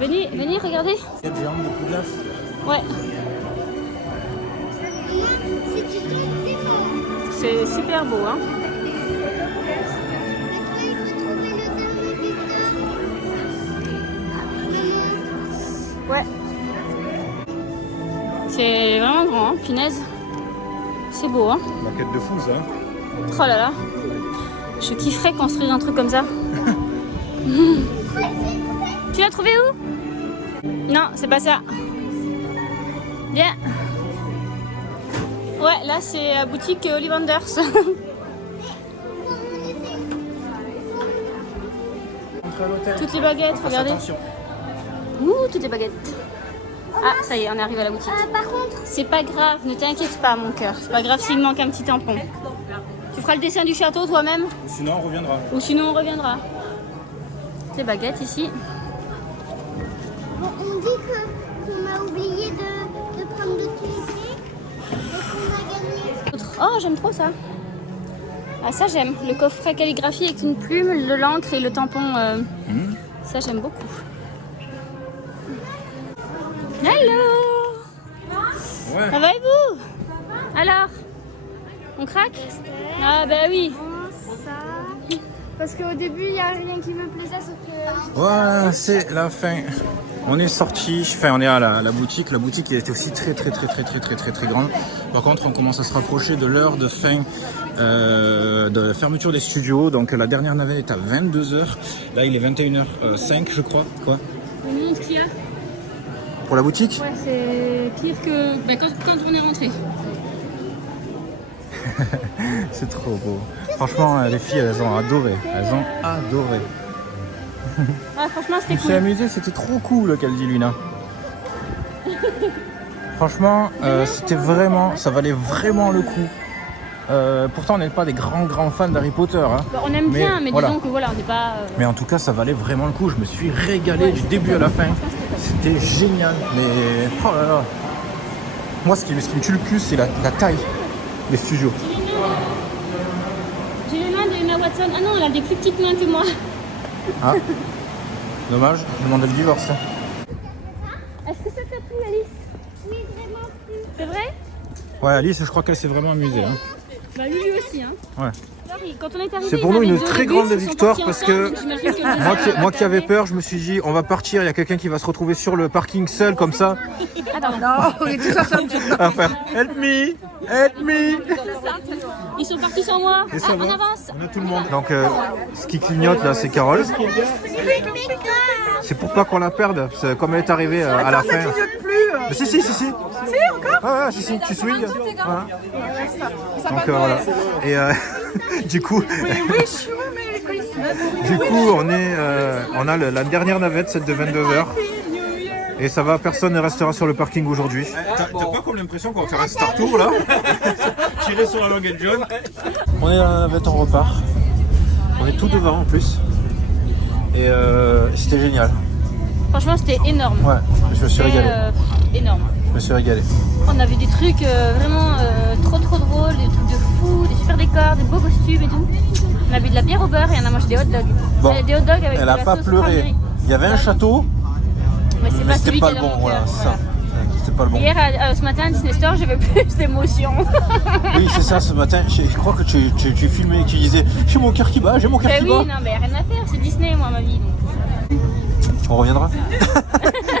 Venez, regardez. Il y a des jambes de Poudlard. Ouais. C'est super beau, hein. Ouais. C'est vraiment grand, hein, punaise. C'est beau, hein. Maquette de fou, ça. Oh là là. Je kifferais construire un truc comme ça. Tu l'as trouvé où? Non, c'est pas ça. Bien. Ouais, là c'est la boutique Ollivanders. Toutes les baguettes, regardez. Ouh, toutes les baguettes. Ah, ça y est, on est arrivé à la boutique. Par contre, C'est pas grave, ne t'inquiète pas, mon cœur. C'est pas grave s'il manque un petit tampon. Tu feras le dessin du château toi-même? Sinon, on reviendra. Ou sinon, on reviendra. Les baguettes ici. bon, on dit qu'on a oublié de prendre le truc et qu'on a gagné. Oh, j'aime trop ça. Ah, ça, j'aime. Le coffret calligraphie avec une plume, de l'encre et le tampon. Ça, j'aime beaucoup. Hello! Ouais. Ça va et vous? Alors? On craque? Ah, bah oui. Parce qu'au début, il n'y a rien qui me plaisait, sauf que... Voilà, c'est la fin. On est sorti, enfin on est à la boutique. La boutique était aussi très grande. Par contre, on commence à se rapprocher de l'heure de fin de la fermeture des studios. Donc la dernière navette est à 22h. Là, il est 21h05, je crois. Quoi? On montre qu'il y a. Pour la boutique? Ouais, c'est pire que quand on est rentré. C'est trop beau. Franchement, les filles, elles ont adoré. Elles ont adoré. Ah, franchement, Je c'était me suis cool. amusé, c'était trop cool, qu'elle dit Luna. Franchement, c'était vraiment, ça valait vraiment le coup. Pourtant, on n'est pas des grands fans d'Harry Potter. Hein. Bah, on aime bien, mais voilà. disons que voilà, on n'est pas. Mais en tout cas, ça valait vraiment le coup. Je me suis régalé du début à la fin. C'était génial. Mais oh là là. Moi, ce qui me tue le plus, c'est la taille des studios. J'ai les mains de Emma Watson. Ah non, elle a des plus petites mains que moi. Ah, dommage. Je demandais le divorce. Hein. Est-ce que ça t'a plu, Alice? Oui, vraiment plus. C'est vrai? Ouais, Alice, je crois qu'elle s'est vraiment amusée. Hein. Bah, lui aussi, hein. Ouais. Quand on est arrivé, C'est pour ils nous avaient une deux très bus, grande ils sont victoire partis parce ensemble, que donc j'imagine que le deuxième moi qui avais alternait. peur, je me suis dit, on va partir. Il y a quelqu'un qui va se retrouver sur le parking seul comme ça. Attends, Non, on est tous ensemble. À faire help me, help me. ils sont partis sans moi. Et ça Ah, va. on avance. On a tout le monde. Donc, ce qui clignote là, c'est Carole. C'est pour pas qu'on la perde. C'est comme elle est arrivée à la fin. Mais si. Si encore. Ah ouais, si, tu swings. Voilà. Donc voilà. Et du coup, on a la dernière navette, celle de 22h. Et ça va, personne ne restera sur le parking aujourd'hui. T'as pas comme l'impression qu'on va faire un star tour là? Tirer sur la Long John. On est dans la navette, on repart. On est tout devant en plus. Et c'était génial. Franchement, c'était énorme. Ouais, je me suis régalé. Énorme. Je me suis régalé. On avait des trucs vraiment trop drôles, des trucs de fou, des super décors, des beaux costumes et tout. On a bu de la bière au beurre et on a mangé des hot dogs. Bon, Des hot dogs avec elle de a la pas sauce pleuré. cranberry. Il y avait un château, Mais c'est mais pas c'était celui pas qui le est dans bon. mon Voilà, cœur. c'est ça. C'était pas le bon. Hier, ce matin, à Disney Store, j'avais plus d'émotion. Oui, c'est ça, ce matin. Je crois que tu filmais et tu disais j'ai mon cœur qui bat, j'ai mon cœur Ben qui oui, bat. non, mais rien à faire, c'est Disney, moi, ma vie. Donc. On reviendra.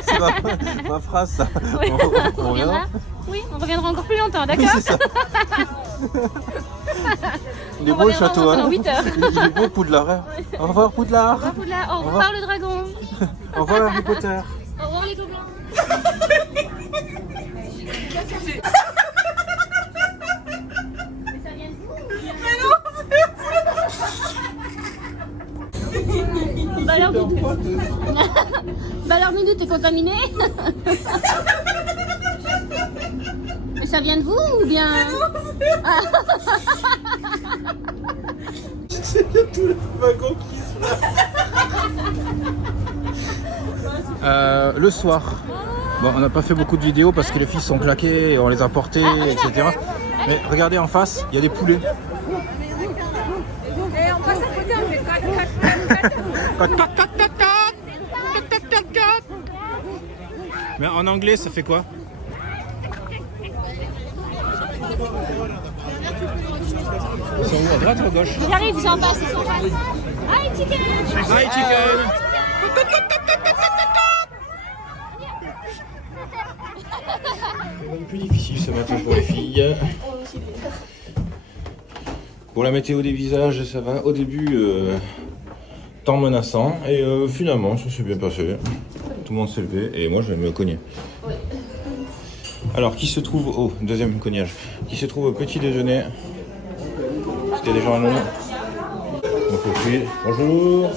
C'est ma phrase, ça. Oui. On reviendra. Oui, on reviendra encore plus longtemps, Oui, d'accord? c'est ça. Il est On beau le reviendra château, pendant hein. 8 heures. Il est beau Poudlard. Hein. Au revoir Poudlard. Au revoir, Poudlard. Au revoir. revoir, le dragon. Au revoir Harry Potter. Au revoir, les gobelins. Ça vient de vous? Bah alors, Doudou. Bah alors, Doudou, t'es contaminé? Mais ça vient de vous ou bien? C'est tout le wagon qui se le soir. Bon, on n'a pas fait beaucoup de vidéos parce que les filles sont claquées et on les a portées, etc. Mais regardez en face, il y a des poulets. Et on passe à côté, on fait Mais en anglais, ça fait quoi? Ils sont où, à droite ou à gauche? Ils arrivent, ils sont en face, ils sont en face. Hi, chicken! Hi chicken! C'est même plus difficile ce matin pour les filles. Pour la météo des visages, ça va. Au début, temps menaçant. Et finalement, ça s'est bien passé. Tout le monde s'est levé et moi, je vais me cogner. Alors, qui se trouve au deuxième cognage, qui se trouve au petit déjeuner. Parce qu'il y a des gens à nous. Donc, au fil. Bonjour.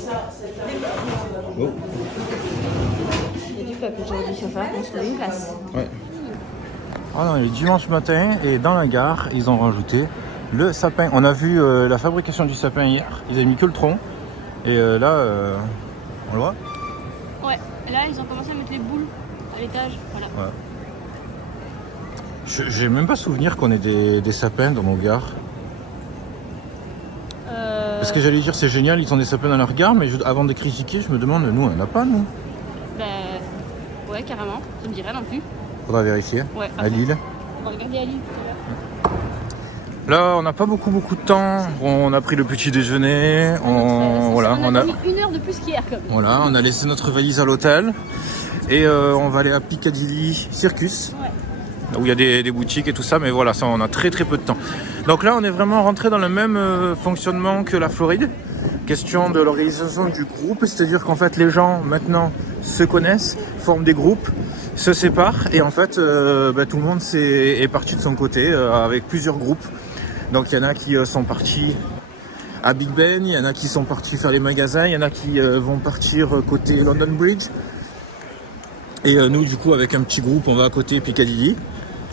Oh. Il y a du peuple aujourd'hui, ça va, on se trouve une place. Ouais. Ah non, il est dimanche matin et dans la gare, ils ont rajouté le sapin. On a vu la fabrication du sapin hier. Ils avaient mis que le tronc. Et là, on le voit. Ouais, là ils ont commencé à mettre les boules à l'étage. Voilà. Ouais. J'ai même pas souvenir qu'on ait des sapins dans nos gares. Parce que j'allais dire c'est génial, ils ont des sapins dans leur gare, mais avant de critiquer, je me demande, nous on en a pas, nous. Ben ouais, carrément, ça me dirait non plus. Faudra vérifier. Ouais, à Lille. On va regarder à Lille tout à l'heure. Là, on n'a pas beaucoup de temps. On a pris le petit déjeuner. Voilà, on a mis 1 heure de plus qu'hier quand même. Voilà, on a laissé notre valise à l'hôtel et on va aller à Piccadilly Circus. Ouais. Où il y a des boutiques et tout ça, mais voilà, ça on a très peu de temps. Donc là on est vraiment rentré dans le même fonctionnement que la Floride. Question de l'organisation du groupe, c'est-à-dire qu'en fait les gens maintenant se connaissent, forment des groupes, se séparent et en fait tout le monde est parti de son côté avec plusieurs groupes. Donc il y en a qui sont partis à Big Ben, il y en a qui sont partis faire les magasins, il y en a qui vont partir côté London Bridge. Et nous du coup avec un petit groupe on va à côté Piccadilly.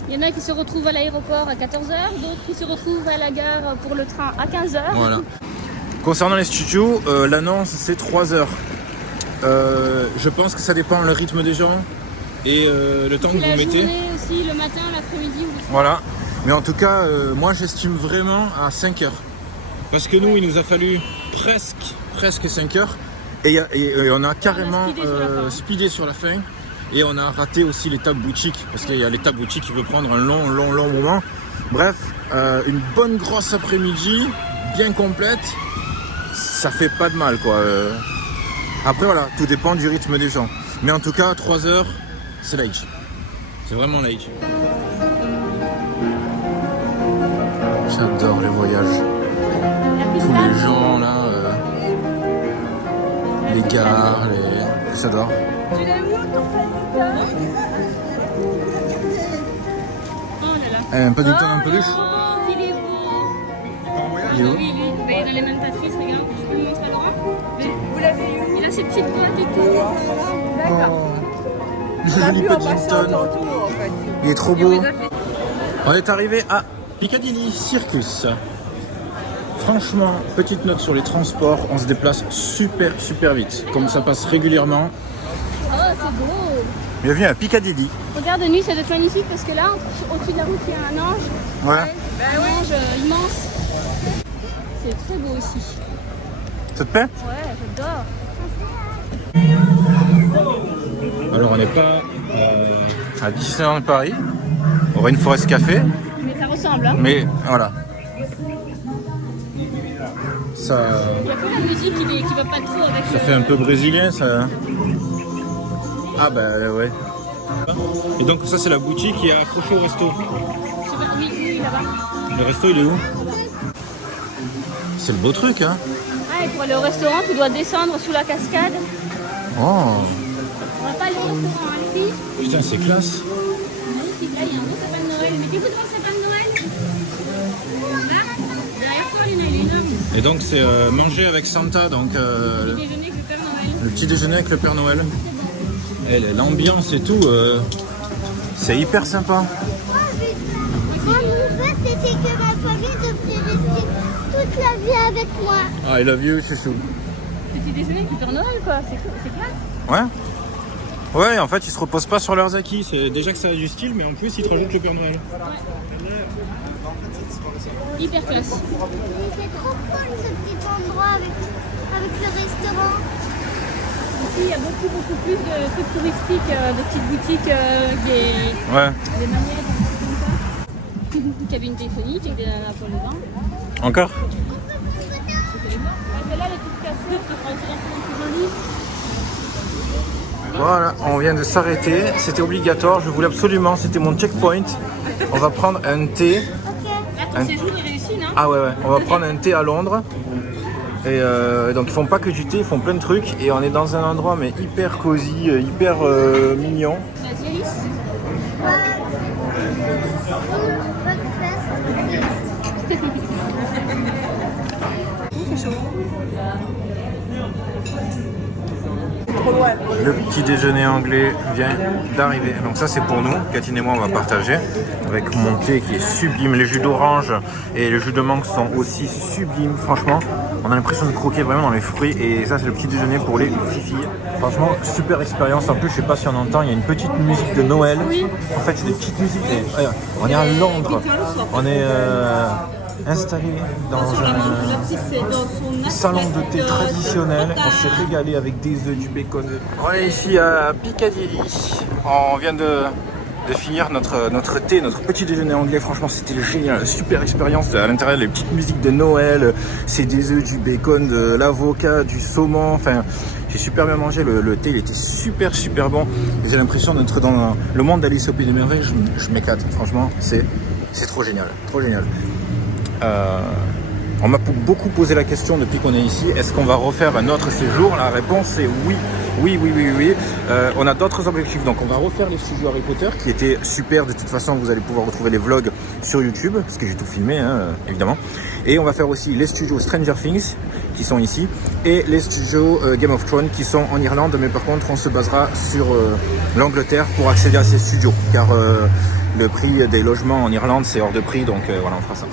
Il y en a qui se retrouvent à l'aéroport à 14h, d'autres qui se retrouvent à la gare pour le train à 15h. Voilà. Concernant les studios, l'annonce c'est 3h. Je pense que ça dépend le rythme des gens et le temps que vous mettez. La journée aussi, le matin, l'après-midi ou le soir. Voilà. Mais en tout cas, moi j'estime vraiment à 5h. Parce que nous, il nous a fallu presque 5h. Et on a carrément speedé sur la fin. Et on a raté aussi l'étape boutique, parce qu'il y a l'étape boutique qui peut prendre un long moment. Bref, une bonne grosse après-midi, bien complète, ça fait pas de mal quoi. Après voilà, tout dépend du rythme des gens. Mais en tout cas, 3 heures, c'est light. C'est vraiment light. J'adore les voyages. Tous les gens là, les gares, j'adore. Tu l'as vu Oh là là. Un Paddington en peluche. Oh, il est beau. Il est où? Oui, il est dans les mêmes Patrice, regarde, je peux lui montrer à droite. Vous l'avez eu? Il a ses petites boîtes et tout. D'accord. Le joli Paddington. Il est trop beau. On est arrivé à Piccadilly Circus. Franchement, petite note sur les transports, on se déplace super vite. Comme ça passe régulièrement. Oh, c'est beau. Bienvenue à Piccadilly. Regarde de nuit, ça doit être magnifique parce que là, au-dessus de la route, il y a un ange. Ouais. Un ange immense. C'est très beau aussi. Ça te plaît? Ouais, j'adore. Alors on n'est pas à Disneyland Paris, au Rainforest Café, Mais ça ressemble, hein. mais voilà. Ça, Il y a que la musique qui va pas trop avec ça fait un peu brésilien ça. Ah bah ouais. Et donc ça c'est la boutique qui est accrochée au resto. Oui, là-bas. Le resto il est où? C'est le beau truc hein. Ah, et pour aller au restaurant, tu dois descendre sous la cascade. Oh On va pas aller au restaurant, allez, filles. putain c'est classe. Magnifique, là, il y a un beau sapin de Noël. Mettez-vous devant le sapin de Noël. Là, derrière toi, Léna, il est énorme. Et donc c'est manger avec Santa, donc Le déjeuner avec le Père Noël. le petit déjeuner avec le Père Noël. Et l'ambiance et tout, c'est hyper sympa. Moi, mon rêve, c'était que ma famille devrait rester toute la vie avec moi. I love you, chouchou. Petit déjeuner avec le Père Noël, quoi. C'est classe. Ouais. Ouais, en fait, ils se reposent pas sur leurs acquis. C'est déjà que ça a du style, mais en plus, ils te rajoutent le Père Noël. Hyper classe. Et c'est trop cool ce petit endroit avec le restaurant. Ici, il y a beaucoup plus de trucs touristiques, de petites boutiques, des Ouais. manières comme ça. Une cabine téléphonique avec des nanas pour le bain. Encore? Là, les petites cassettes qui sont plus jolies. Voilà, on vient de s'arrêter. C'était obligatoire, je voulais absolument, c'était mon checkpoint. On va prendre un thé. Là, ton séjour, il réussit, non? Ah ouais, on va prendre un thé à Londres. Et donc ils font pas que du thé, ils font plein de trucs. Et on est dans un endroit mais hyper cosy, hyper mignon. Vas-y, Alice. Le petit déjeuner anglais vient d'arriver. Donc ça c'est pour nous, Catherine et moi on va partager. Avec mon thé qui est sublime. Les jus d'orange et les jus de mangue sont aussi sublimes. Franchement, on a l'impression de croquer vraiment dans les fruits. Et ça c'est le petit déjeuner pour les filles. Franchement, super expérience. En plus, je sais pas si on entend, il y a une petite musique de Noël. Oui. En fait, c'est des petites musiques. Mais, on est à Londres. On est installé dans un salon de thé traditionnel. On s'est régalé avec des œufs, du bacon. On est ici à Piccadilly. On vient de finir notre thé, notre petit déjeuner anglais. Franchement, c'était génial. Super expérience. À l'intérieur, les petites musiques de Noël. C'est des œufs, du bacon, de l'avocat, du saumon. Enfin, j'ai super bien mangé. Le thé, il était super bon. J'ai l'impression d'être dans le monde d'Alice au Pays des Merveilles. Je m'éclate. Franchement, c'est trop génial. Trop génial. On m'a beaucoup posé la question depuis qu'on est ici, est-ce qu'on va refaire un autre séjour? La réponse est oui. On a d'autres objectifs, donc on va refaire les studios Harry Potter qui étaient super. De toute façon, vous allez pouvoir retrouver les vlogs sur YouTube, parce que j'ai tout filmé, évidemment. Et on va faire aussi les studios Stranger Things qui sont ici, et les studios Game of Thrones qui sont en Irlande, mais par contre on se basera sur l'Angleterre pour accéder à ces studios, car le prix des logements en Irlande c'est hors de prix, donc voilà, on fera ça.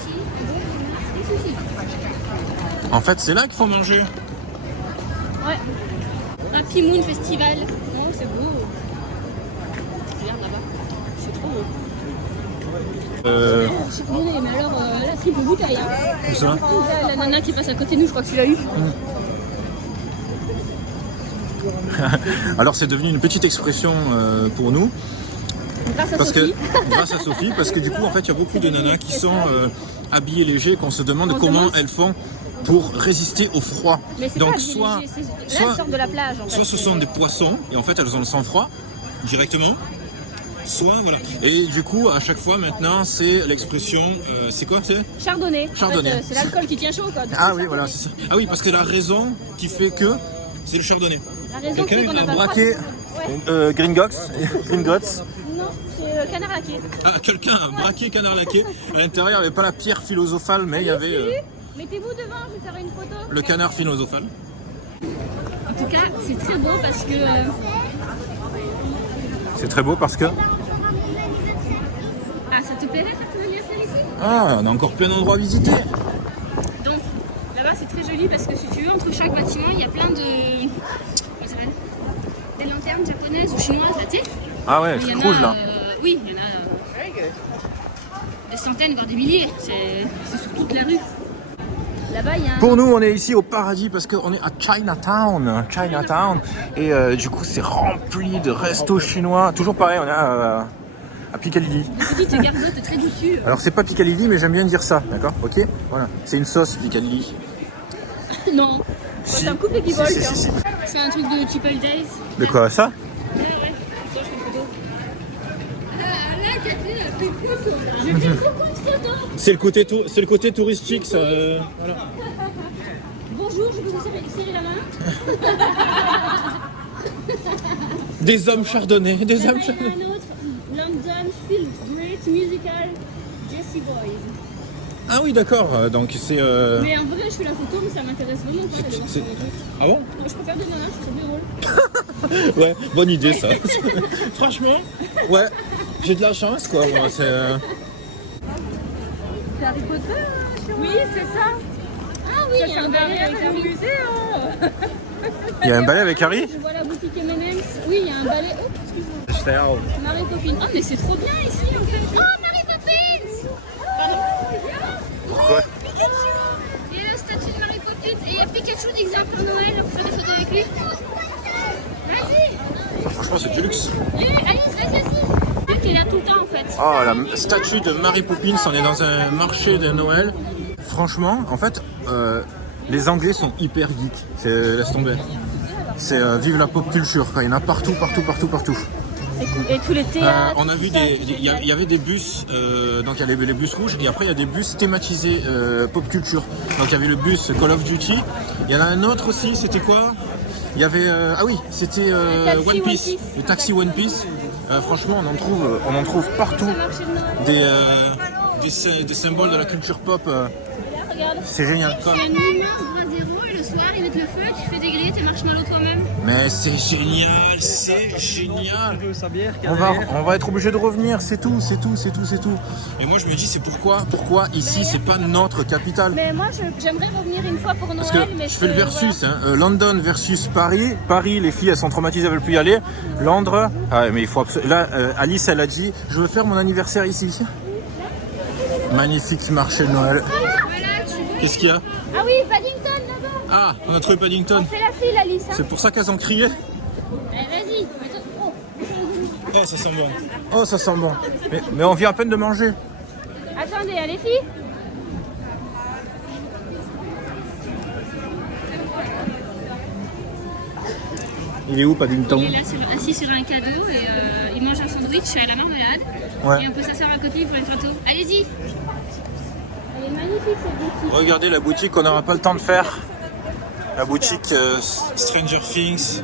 En fait, c'est là qu'il faut manger. Ouais. Happy Moon Festival. Oh, c'est beau. Regarde là-bas. C'est trop beau. J'ai bien aimé, mais alors là, c'est une bouteille. Hein. Où ça? La nana qui passe à côté de nous, je crois que tu l'as eu. Alors, c'est devenu une petite expression pour nous. Grâce à Sophie, parce que du coup, en fait, il y a beaucoup de nanas qui sont habillées légers, qu'on se demande comment elles font pour résister au froid. Mais c'est donc pas soit elles sortent de la plage. En fait. Soit ce sont des poissons et en fait elles ont le sang froid directement. Soit voilà. Et du coup à chaque fois maintenant c'est l'expression c'est quoi c'est Chardonnay. Chardonnay. En fait, c'est l'alcool qui tient chaud quoi. Ah oui voilà c'est ça. Ah oui parce que la raison qui fait que c'est le chardonnay. La raison qui fait qu'on a pas braqué Gringotts. Non, c'est canard laqué. Ah quelqu'un a braqué canard laqué. À l'intérieur il n'y avait pas la pierre philosophale mais il y avait Mettez-vous devant, je vais faire une photo. le canard philosophal. En tout cas, c'est très beau parce que... C'est très beau parce que... Ah, ça te plairait de venir faire ici? Ah, on a encore plein d'endroits à visiter. Donc, là-bas, c'est très joli parce que si tu veux, entre chaque bâtiment, il y a plein de... Comment ça s'appelle? Des lanternes japonaises ou chinoises, là, tu sais. Ah ouais, c'est rouge là. Oui, il y en a des centaines, voire des milliers. C'est sur toute la rue. Là-bas, il y a un... Pour nous, on est ici au paradis parce qu'on est à Chinatown. Et du coup, c'est rempli de restos chinois. Toujours pareil, on est à Piccadilly. Des petites gargotes très goûtues. Alors, c'est pas Piccadilly, mais j'aime bien dire ça, d'accord? Ok. Voilà. C'est une sauce Piccadilly. Non. Si. C'est un couple qui vole, Si. C'est un truc de Triple Days. De quoi ça? Ouais. Attends, je fais une photo. Là, Catherine a pris une photo. Je fais beaucoup de photos. C'est le côté touristique, ça. Voilà. Bonjour, je peux vous serrer la main. Des hommes chardonnays, Il y en a un autre. London Field Great Musical Jessie Boys. Ah oui, d'accord. Donc c'est. Mais en vrai, je fais la photo, mais ça m'intéresse vraiment pas d'aller voir c'est- sur les trucs. Ah bon? Je préfère des nanas, je trouve ça plus drôle. Ouais, bonne idée ça. Franchement, ouais, j'ai de la chance quoi. Moi, c'est. C'est Harry Potter, Oui, c'est ça. Ah oui, il y a un balai avec Harry. Il y a un balai avec Harry? Je vois la boutique M&M's. Oui, il y a un balai. Oh, excuse-moi. Mary Poppins. Oh, mais c'est trop bien ici en fait. Oh, Mary Poppins. Pourquoi? Pikachu. Il y a la statue de Mary Poppins. Et il y a Pikachu déguisé en Père Noël. On peut faire des photos avec lui. Vas-y. Franchement, c'est du luxe. Alice, vas-y. Qui est là tout le temps en fait. Oh, la statue de Mary Poppins, on est dans un marché de Noël. Franchement, en fait, les Anglais sont hyper geeks. Laisse tomber. C'est vive la pop culture, quoi. Il y en a partout. C'est cool. Et tous les théâtres. On a vu il y avait des bus, donc il y avait les bus rouges et après il y a des bus thématisés pop culture. Donc il y avait le bus Call of Duty. Il y en a un autre aussi, c'était quoi? Il y avait c'était One Piece, le taxi One Piece. Franchement, on en trouve partout des symboles de la culture pop. Regarde. C'est génial. C'est un immense bras zéro et le soir ils mettent le feu, tu fais des grillés, tes marshmallows toi-même. Mais c'est génial, c'est génial. On va être obligé de revenir, c'est tout. Et moi je me dis c'est pourquoi ici c'est pas notre capitale. Mais moi j'aimerais revenir une fois pour Noël. Parce que mais je fais le versus, London versus Paris. Paris, les filles elles sont traumatisées, elles veulent plus y aller. Londres, mais il faut là Alice elle a dit je veux faire mon anniversaire ici. Magnifique marché de Noël. Qu'est-ce qu'il y a? Ah oui, Paddington là-bas. Ah, on a trouvé Paddington. C'est la file Alice. Hein. C'est pour ça qu'elles ont crié. Vas-y. Oh, ça sent bon. Oh, ça sent bon. Mais on vient à peine de manger. Attendez, les filles. Il est où Paddington? Il est là assis sur un cadeau et il mange un sandwich à la marmelade. Ouais. Et on peut s'asseoir à côté pour une photo. Allez-y. Elle est magnifique cette boutique. Regardez la boutique qu'on n'aura pas le temps de faire. La boutique Stranger Things.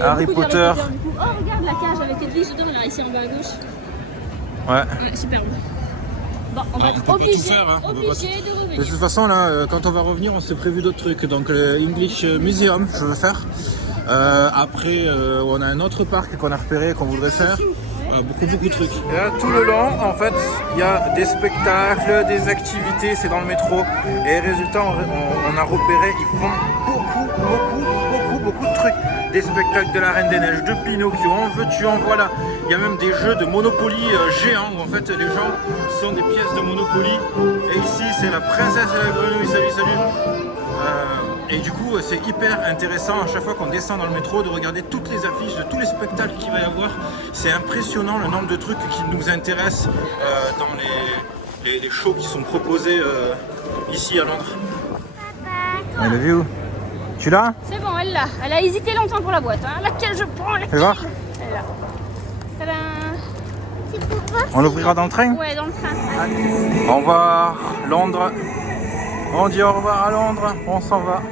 Harry Potter. Du coup. Oh, regarde la cage avec Edwige dedans, là, ici en bas à gauche. Ouais. Ouais, super bon. Bon, on va On être peut pas obligé, tout faire, hein. On peut pas obligé de De revenir. toute façon, là, quand on va revenir, on s'est prévu d'autres trucs. Donc, le English Museum, je veux faire. Après, on a un autre parc qu'on a repéré, qu'on voudrait faire. Beaucoup de trucs. Et là, tout le long, en fait, il y a des spectacles, des activités, c'est dans le métro. Et résultat, on a repéré, ils font beaucoup de trucs. Des spectacles de la Reine des Neiges, de Pinocchio, en veux-tu, en voilà. Il y a même des jeux de Monopoly géants où en fait les gens sont des pièces de Monopoly. Et ici, c'est la princesse et la grenouille. Salut. Et du coup, c'est hyper intéressant à chaque fois qu'on descend dans le métro de regarder toutes les affiches de tous les spectacles qu'il va y avoir. C'est impressionnant le nombre de trucs qui nous intéressent dans les shows qui sont proposés ici à Londres. Elle est où? Tu l'as? C'est bon, elle l'a. Elle a hésité longtemps pour la boîte. Hein. Laquelle je prends? Fais voir. Elle l'a. Tadam. C'est pour voir. On l'ouvrira dans le train? Ouais, dans le train. Au revoir, Londres. On dit au revoir à Londres, on s'en va.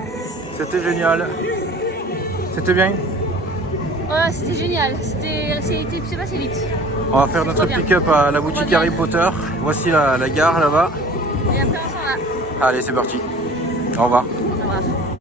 C'était génial. C'était bien? Ouais, c'était génial. C'est passé vite. On va faire notre bien. pick-up à la boutique bien. Harry Potter. Voici la gare là-bas. Et après, on s'en va. Allez, c'est parti. Au revoir. Au revoir.